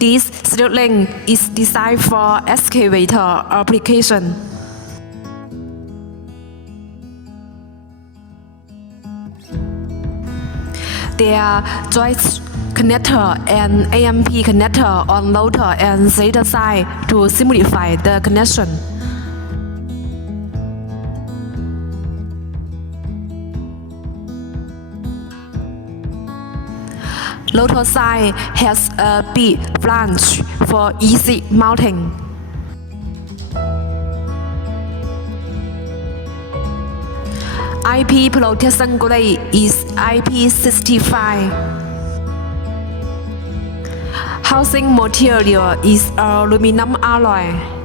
This settling is designed for excavator application. There are Deutsch connector and AMP connector on rotor and stator side to simplify the connection. Rotor side has a big flange for easy mounting. IP protection grade is IP65. Housing material is aluminum alloy.